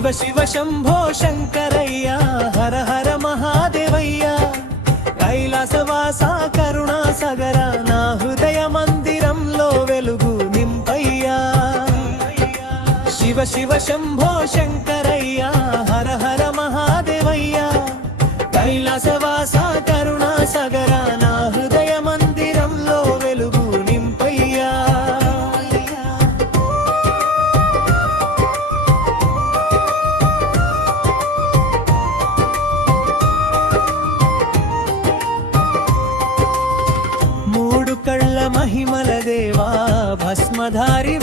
శివ శివ శంభో శంకరయ్య హర హర మహాదేవయ్య కైలాసవాస కరుణా సగర నా హృదయ మందిరంలో వెలుగు నింపయ్యా శివ శివ శంభో శంకరయ్య హర హర మహాదేవయ్య కైలాసవాస కరుణా సగర నా హృదయ మందిరంలో వెలుగు నింపయ్యా మూడు కళ్ళ మహిమల దేవా భస్మధారి